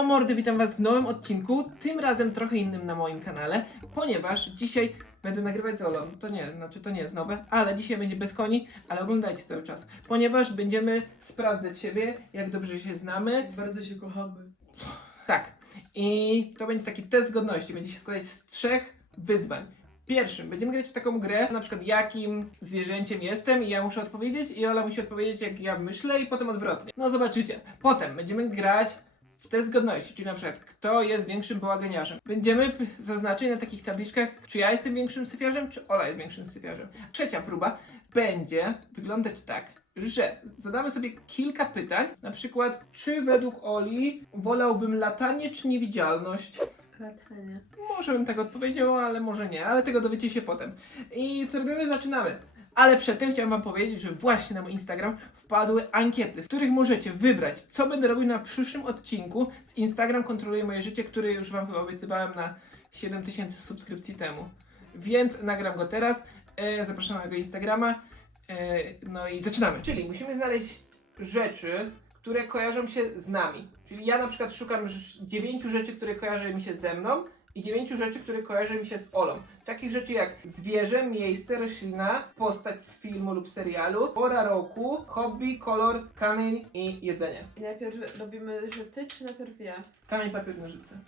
Siema mordy, witam was w nowym odcinku, tym razem trochę innym na moim kanale, ponieważ dzisiaj będę nagrywać z Olą. To nie, znaczy to nie jest nowe, ale dzisiaj będzie bez koni, ale oglądajcie cały czas, ponieważ będziemy sprawdzać siebie, jak dobrze się znamy. Bardzo się kochamy. Tak, i to będzie taki test zgodności, będzie się składać z trzech wyzwań. Pierwszym, będziemy grać w taką grę, na przykład jakim zwierzęciem jestem i ja muszę odpowiedzieć i Ola musi odpowiedzieć jak ja myślę i potem odwrotnie. No zobaczycie. Potem będziemy grać test zgodności, czyli na przykład kto jest większym bałaganiarzem. Będziemy zaznaczyć na takich tabliczkach, czy ja jestem większym syfiarzem, czy Ola jest większym syfiarzem. Trzecia próba będzie wyglądać tak, że zadamy sobie kilka pytań, na przykład czy według Oli wolałbym latanie czy niewidzialność? Latanie. Może bym tak odpowiedział, ale może nie, ale tego dowiecie się potem. I co robimy? Zaczynamy. Ale przedtem chciałem wam powiedzieć, że właśnie na mój Instagram wpadły ankiety, w których możecie wybrać, co będę robił na przyszłym odcinku z Instagram kontroluje moje życie, który już wam chyba obiecywałem na 7000 subskrypcji temu. Więc nagram go teraz. E, zapraszam na mojego Instagrama. E, no i zaczynamy. Czyli musimy znaleźć rzeczy, które kojarzą się z nami. Czyli ja na przykład szukam dziewięciu rzeczy, które kojarzą mi się ze mną i dziewięciu rzeczy, które kojarzą mi się z Olą. Takich rzeczy jak zwierzę, miejsce, roślina, postać z filmu lub serialu, pora roku, hobby, kolor, kamień i jedzenie. I najpierw robimy, że ty, czy najpierw ja? Kamień, papier, nożyce.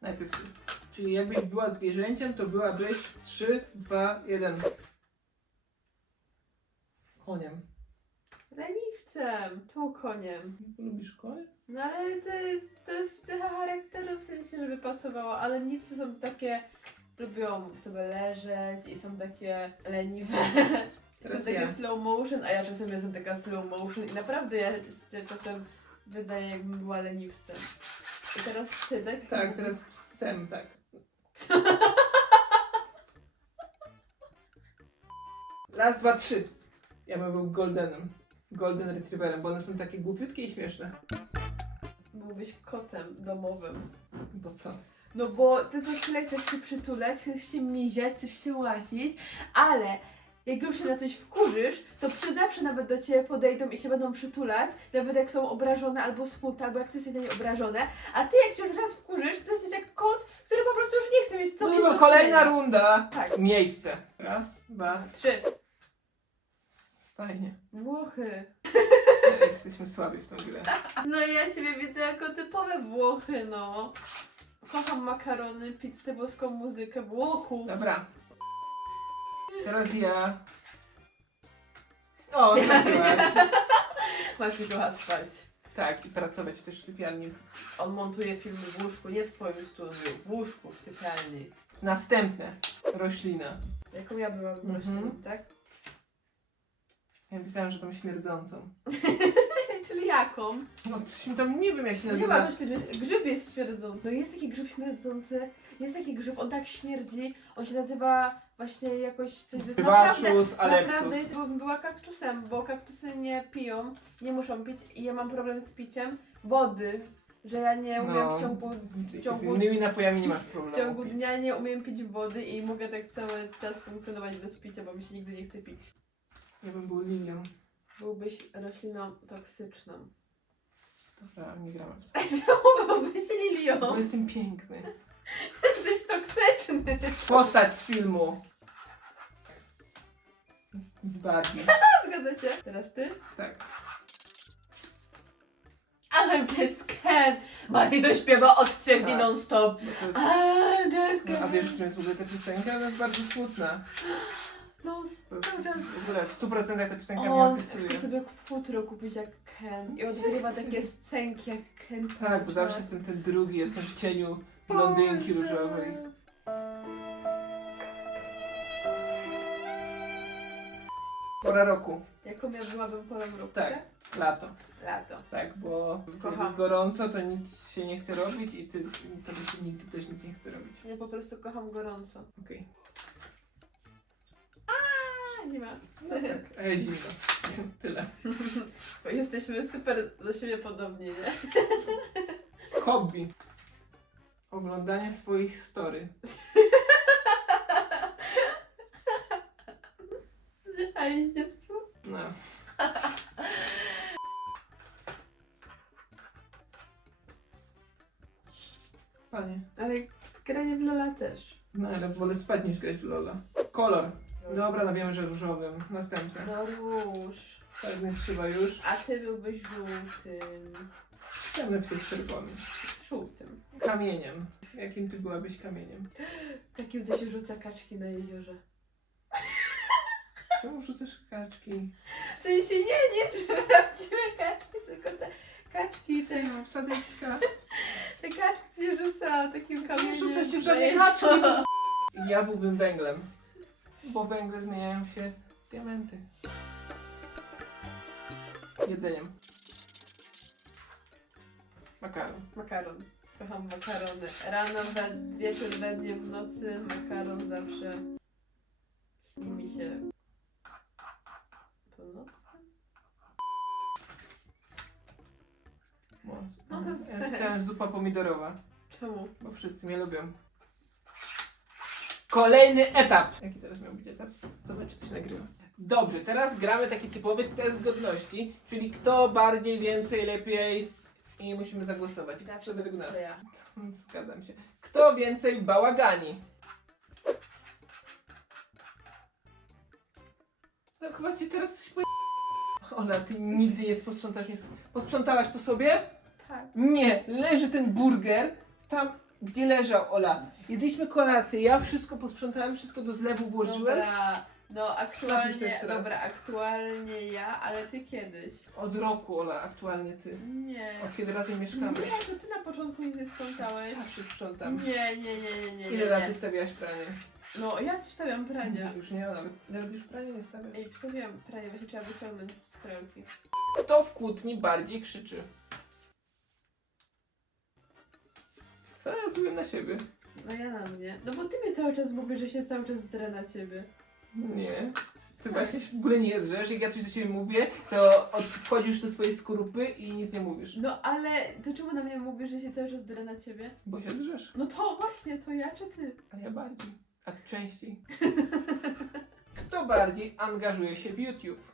Najpierw ty. Czyli jakbyś była zwierzęciem, to byłabyś 3, 2, 1. Koniem. Leniwcem, tą koniem. Lubisz konie? No ale to, to jest cecha charakteru, w sensie, żeby pasowało, ale leniwce są takie, lubią sobie leżeć i są takie leniwe. są Teraz takie ja. slow motion, a ja czasem jestem taka slow motion i naprawdę ja się czasem wydaje jakbym była leniwcem. I teraz ty, tak? Tak, teraz sem, tak. Raz, dwa, trzy. Ja bym był goldenem. Golden retrieverem, bo one są takie głupiutkie i śmieszne. Byłbyś kotem domowym. Bo co? No bo ty co chwilę chcesz się przytulać, chcesz się miziać, chcesz się łasić, ale jak już się na coś wkurzysz, to psy zawsze nawet do ciebie podejdą i się będą przytulać, nawet jak są obrażone albo smutne, albo jak ty jesteś na nie obrażone, a ty jak się już raz wkurzysz, to jesteś jak kot, który po prostu już nie chce mieć tobą No do kolejna czynienia. runda. Tak. Miejsce. Raz, dwa, Trzy. Stajnie. Włochy. Jesteśmy słabi w tą grę. No i ja siebie widzę jako typowe Włochy, no. Kocham makarony, pizzę, włoską muzykę, Włochów. Dobra. Teraz ja. O, trafiłaś. Maciej kocha spać. Tak, i pracować też w sypialni. On montuje filmy w łóżku, nie w swoim studiu, w łóżku, w sypialni. Następne. Roślina. Jaką ja byłam Mhm. rośliną, tak? Ja pisałem, że tą śmierdzącą. Czyli jaką? No, coś tam nie wiem jak się Nie ma nazywa. rośliny. Grzyb jest śmierdzący. No jest taki grzyb śmierdzący, jest taki grzyb, on tak śmierdzi, on się nazywa właśnie jakoś coś, jest naprawdę, Dywaczus, Alexus. naprawdę, bo bym była kaktusem, bo kaktusy nie piją, nie muszą pić i ja mam problem z piciem wody, że ja nie umiem No. w ciągu Z ciągu- innymi napojami nie masz W problemu. ciągu dnia nie umiem pić wody i mogę tak cały czas funkcjonować bez picia, bo mi się nigdy nie chce pić. Ja bym był lilią. Byłbyś rośliną toksyczną. Dobra, nie gramy w to. Czemu byłbyś Bo lilią? jestem piękny. Jesteś toksyczny. Postać z filmu. Barbie. Zgadza się. Teraz ty? Tak. I'm just Ken. Mati to śpiewa od trzech dni Tak. non stop. Bo to jest... I'm just No, Ken. a wiesz, w czym jest w ogóle ta piosenka? Ona jest bardzo smutna. Non To jest w ogóle w 100% ta piosenka mnie On opisuje. chce sobie futro kupić jak Ken i odgrywa takie scenki jak Ken. Tak, bo zawsze jestem ten drugi, jestem w cieniu blondynki różowej. Pora roku. Jaką ja byłabym porą roku? Tak. Lato. Lato. Tak, bo jak Kocham. jest gorąco, to nic się nie chce robić i ty, się nigdy też nic nie chce robić. Ja po prostu kocham gorąco. Okej. No tak, a ja zimno. Tyle. Bo jesteśmy super do siebie podobni, nie? Hobby. Oglądanie swoich story. A jeździectwo? No. Spanie. Ale granie w Lola też. No ale wolę spać niż grać w Lola. Kolor. Dobra, no wiem, że różowym. Następny. No róż. Czarny trzeba już. A ty byłbyś żółtym. Chciałem napisać czerwonym. Żółtym. Kamieniem. Jakim ty byłabyś kamieniem? Takim, co się rzuca kaczki na jeziorze. Czemu rzucasz kaczki? W sensie nie, nie prawdziwe kaczki, tylko te kaczki, te, sadystka. te kaczki, co się rzuca takim kamieniem. Nie rzuca się w na żadne jezioro. kaczki. Ja byłbym węglem. Bo węgle zmieniają się w diamenty. Jedzeniem. Makaron. Makaron. Kocham makarony. Rano, we, wieczór, we dnie, w nocy. Makaron zawsze śni mi się po nocy. Bo, No, ja tak. pisałem zupa pomidorowa, Czemu? bo wszyscy mnie lubią. Kolejny etap. Jaki teraz miał być etap? Zobacz, czy to się nagrywa. Dobrze, teraz gramy taki typowy test zgodności, czyli kto bardziej, więcej, lepiej i musimy zagłosować. Zawsze według nas. To ja. Zgadzam się. Kto więcej bałagani? No chyba ci teraz coś po... Ola, ty nigdy nie posprzątasz, nie... Posprzątałaś po sobie? Tak. Nie, leży ten burger tam, gdzie leżał, Ola. Jedliśmy kolację, ja wszystko posprzątałem, wszystko do zlewu włożyłem. Dobra. No Napisz aktualnie, jeszcze raz. dobra, aktualnie ja, ale ty kiedyś. Od roku, Ola, aktualnie ty. Nie. Od kiedy razem Nie, mieszkamy. to ty na początku nic nie sprzątałeś. Zawsze sprzątam. Nie, nie, nie, nie, nie. Ile nie, razy nie. stawiałaś pranie? No, ja wstawiam prania. Już nie, nawet. Nawet już pranie nie stawiasz. Ej, wstawiam pranie, właśnie trzeba wyciągnąć z pralki. Kto w kłótni bardziej krzyczy? Co ja zrobiłem na siebie? No ja na mnie. No bo ty mi cały czas mówisz, że się cały czas drę na ciebie. Nie. Ty właśnie się w ogóle nie drzesz, jak ja coś do ciebie mówię, to od, wchodzisz do swojej skorupy i nic nie mówisz. No ale to czemu na mnie mówisz, że się cały czas drę na ciebie? Bo się drzesz. No to właśnie, to ja czy ty? A ja bardziej. A ty częściej. Kto bardziej angażuje się w YouTube?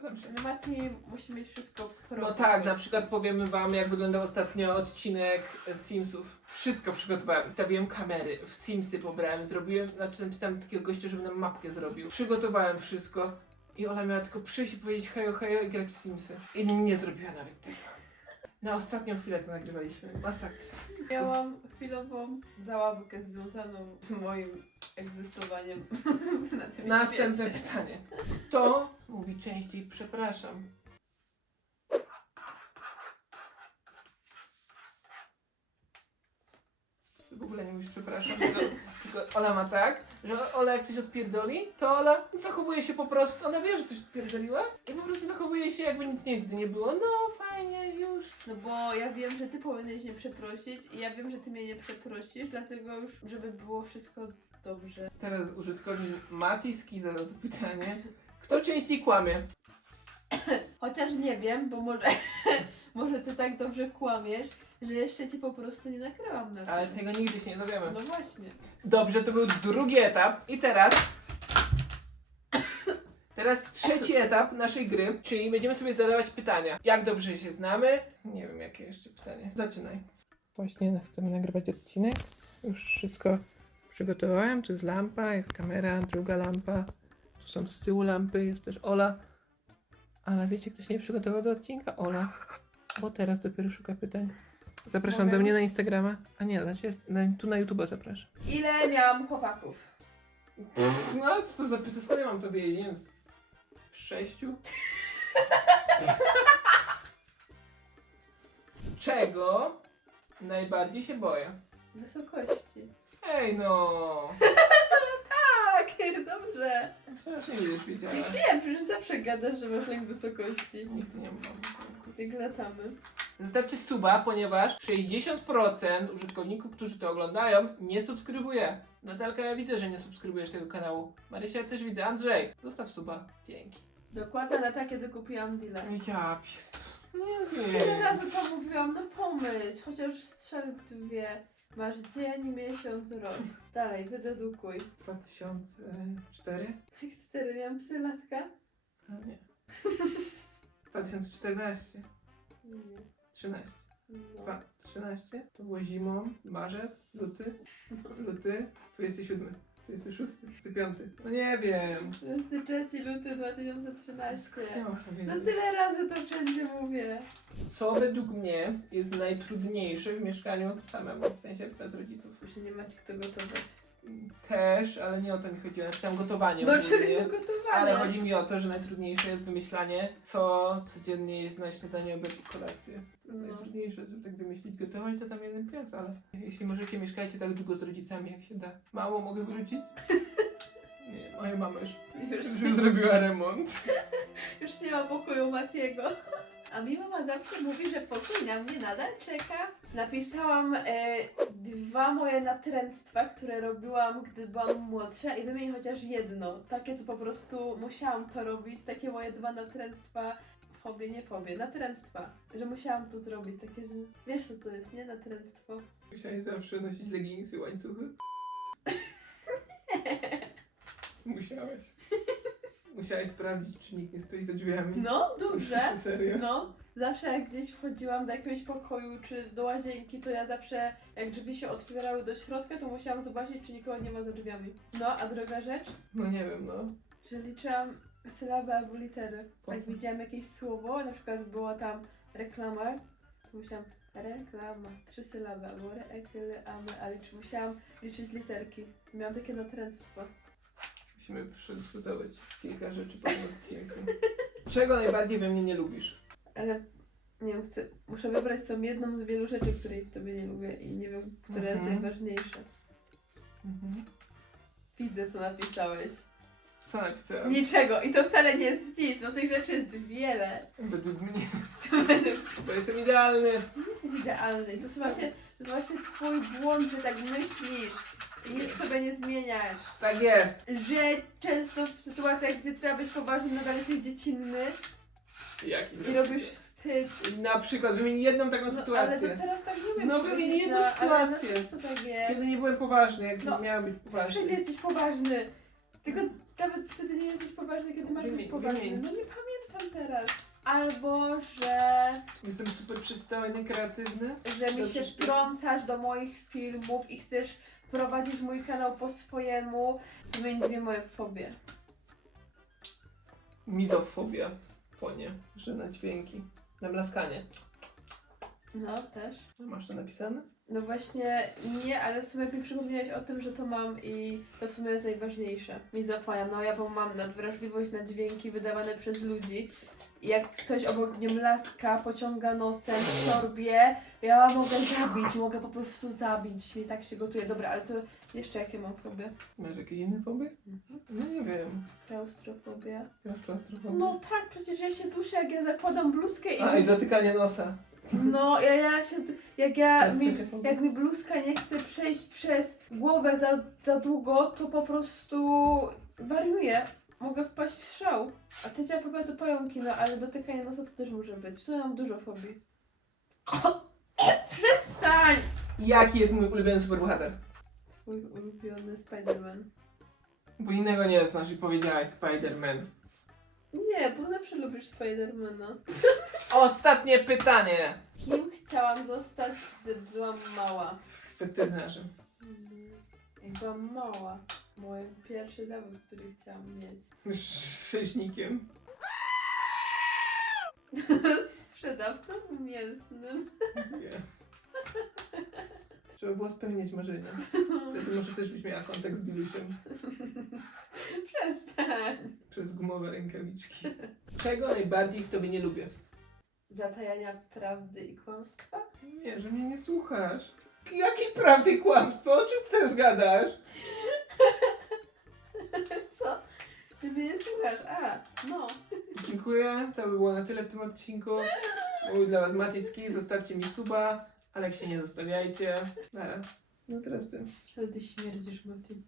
Zgadzam się. No Mati musi mieć wszystko. No tak, na przykład powiemy wam jak wyglądał ostatnio odcinek z Simsów. Wszystko przygotowałem. Stawiłem kamery, w Simsy pobrałem, zrobiłem, znaczy napisałem takiego gościa, żeby nam mapkę zrobił. Przygotowałem wszystko i Ola miała tylko przyjść i powiedzieć hejo hejo i grać w Simsy. I nie zrobiła nawet tego. Na ostatnią chwilę to nagrywaliśmy. Masakra. Miałam chwilową załamkę związaną z moim egzystowaniem na tym Następne świecie. pytanie. Kto mówi częściej przepraszam? Ty w ogóle nie mówisz przepraszam, tylko, tylko Ola ma tak, że Ola jak coś odpierdoli, to Ola zachowuje się po prostu, ona wie, że coś odpierdoliła i po prostu zachowuje się jakby nic nigdy nie było. No fajnie, już. No bo ja wiem, że ty powinieneś mnie przeprosić i ja wiem, że ty mnie nie przeprosisz, dlatego już, żeby było wszystko dobrze. Teraz użytkownik Matiski zadał to pytanie. Kto częściej kłamie? Chociaż nie wiem, bo może, może ty tak dobrze kłamiesz, że jeszcze ci po prostu nie nakryłam na to. Ale tego nigdy się nie dowiemy. No właśnie. Dobrze, to był drugi etap i teraz. Teraz trzeci etap naszej gry, czyli będziemy sobie zadawać pytania. Jak dobrze się znamy? Nie wiem, jakie jeszcze pytanie. Zaczynaj. Właśnie chcemy nagrywać odcinek. Już wszystko przygotowałem. Tu jest lampa, jest kamera, druga lampa. Tu są z tyłu lampy, jest też Ola. Ale wiecie, kto się nie przygotował do odcinka? Ola. Bo teraz dopiero szuka pytań. Zapraszam Mogę do mnie na Instagrama. A nie, znaczy jest, na, tu na YouTube'a zapraszam. Ile miałam chłopaków? No co to za pytanie? Skąd ja mam to wiedzieć? Nie wiem, z sześciu? Czego najbardziej się boję? Wysokości. Ej no! Tak, dobrze. Przecież nie będziesz wiedziała. Wiem, przecież zawsze gadasz, że masz lęk wysokości. Nigdy nie mam. Jak latamy. Zostawcie suba, ponieważ 60% użytkowników, którzy to oglądają, nie subskrybuje. Natalka, ja widzę, że nie subskrybujesz tego kanału. Marysia też widzę. Andrzej, zostaw suba. Dzięki. Dokładnie na takie, kiedy kupiłam dealer. Ja pierd... Nie Tyle wiem. razy to mówiłam, no pomyśl, chociaż strzel dwie. Masz dzień, miesiąc, rok. Dalej, wydedukuj. 2004? Tak, cztery, miałam cztery latka. A nie. 2014. Nie. 13. No. Dwa- 13. To było zimą. Marzec, luty, luty, 27. 26, 25. No nie wiem. 23 luty 2013. Skąd ja mam to No wiedzieć? tyle razy to wszędzie mówię. Co według mnie jest najtrudniejsze w mieszkaniu samemu, w sensie bez rodziców? Muszę nie macie kto gotować. Też, ale nie o to mi chodziło. Napisałam gotowanie No ogólnie. czyli do gotowania. Ale chodzi mi o to, że najtrudniejsze jest wymyślanie, co codziennie jest na śniadanie, obiad i kolację. To jest No. najtrudniejsze, żeby tak wymyślić gotować, to tam jeden pies, ale jeśli możecie, mieszkajcie tak długo z rodzicami, jak się da. Mamo, mogę wrócić? Nie, moja mama już, Już, już zrobiła remont. już nie ma pokoju Matiego. A mi mama zawsze mówi, że pokój na mnie nadal czeka. Napisałam e, dwa moje natręctwa, które robiłam, gdy byłam młodsza i wymienię chociaż jedno. Takie, co po prostu musiałam to robić. Takie moje dwa natręctwa. Fobie, nie fobie, natręctwa. Że musiałam to zrobić. Takie, że wiesz co to jest, nie? Natręctwo. Musiałeś zawsze nosić leginsy, łańcuchy? Musiałeś. Musiałeś sprawdzić, czy nikt nie stoi za drzwiami. No, dobrze. Serio? No, zawsze jak gdzieś wchodziłam do jakiegoś pokoju czy do łazienki, to ja zawsze, jak drzwi się otwierały do środka, to musiałam zobaczyć, czy nikogo nie ma za drzwiami. No, a druga rzecz, No nie wiem, no. że liczyłam sylaby albo litery. Po Jak co? widziałam jakieś słowo, na przykład była tam reklama, to musiałam reklama, trzy sylaby, albo reklamy, ale czy musiałam liczyć literki. Miałam takie natręctwo. Musimy przedyskutować kilka rzeczy po tym odcinku. Czego najbardziej we mnie nie lubisz? Ale nie wiem, chcę, muszę wybrać sobie jedną z wielu rzeczy, której w tobie nie lubię i nie wiem, która jest Mhm. najważniejsza. Mhm. Widzę, co napisałeś. Co napisałam? Niczego. I to wcale nie jest nic, bo tych rzeczy jest wiele. Według mnie. Nie Bo jestem idealny. jesteś idealny. To jest właśnie, to jest właśnie twój błąd, że tak myślisz i nic sobie nie zmieniasz. Tak jest. Że często w sytuacjach, gdzie trzeba być poważnym, nadal jesteś dziecinny Jaki? i robisz wstyd. Na przykład wymień jedną taką No, ale sytuację. to teraz tak nie wiem. No, wymień jedną no, sytuację. No, często tak jest. Kiedy nie byłem poważny, jak No, miałem być Zawsze poważny. nie jesteś poważny. Tylko nawet wtedy nie jesteś poważny, kiedy masz być Wymień, poważny. wymień. No nie pamiętam teraz. Albo, że, Jestem super przystojny, kreatywny. że mi się wtrącasz do moich filmów i chcesz prowadzić mój kanał po swojemu. Wymień dwie moje fobie. Mizofobia. Fonie, że na dźwięki. Na blaskanie. No, też. Masz to napisane? No właśnie nie, ale w sumie mi przypomniałeś o tym, że to mam i to w sumie jest najważniejsze. Mizofonia, no ja bo mam nadwrażliwość na dźwięki wydawane przez ludzi. Jak ktoś obok mnie mlaska, pociąga nosem, sorbie, ja mogę zabić, mogę po prostu zabić. I tak się gotuje. Dobra, ale to jeszcze jakie mam fobie? Masz jakieś inne foby? No nie wiem. Klaustrofobia. Masz klaustrofobię? No tak, przecież ja się duszę, jak ja zakładam bluzkę i... A, i dotykanie nosa. No, ja, ja się, jak ja, mi, jak mi bluzka nie chce przejść przez głowę za, za długo, to po prostu wariuję. Mogę wpaść w szał. A trzecia fobia to pająki, no ale dotykanie nosa to też może być. W sumie mam dużo fobii. Przestań! Jaki jest mój ulubiony superbohater? Twój ulubiony Spider-Man. Bo innego nie znasz i powiedziałaś Spider-Man. Nie, bo zawsze lubisz Spidermana. Ostatnie pytanie. Kim chciałam zostać, gdy byłam mała? Weterynarzem. Jak byłam mała. Mój pierwszy zawód, który chciałam mieć. Rzeźnikiem. Sprzedawcą mięsnym. Nie. Trzeba było spełniać marzenia. Wtedy może też byś miała kontakt z Dilusiem Przestań. przez gumowe rękawiczki. Czego najbardziej w tobie nie lubię? Zatajania prawdy i kłamstwa? Nie, że mnie nie słuchasz. Jakiej prawdy kłamstwo? O czym ty teraz gadasz? Co? Ty mnie nie słuchasz? A, no. Dziękuję, to by było na tyle w tym odcinku. Mówił dla was Matyski, zostawcie mi suba, ale jak się nie zostawiajcie. Nara. No teraz ty. Ale ty śmierdzisz, Mati.